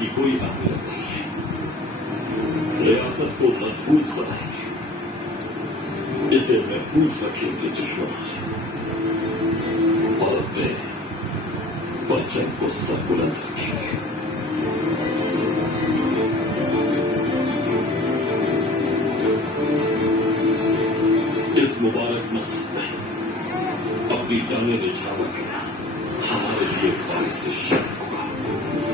की कोई अहमियत नहीं है। रियासत को मजबूत बनाएंगे, इसे महफूज रखेंगे दुश्मनों से और अपने परचम को सर बुलंद रखेंगे। इस मुबारक मकसद में अपनी जानें निछावर करना हमारे लिए बारिश से शर्त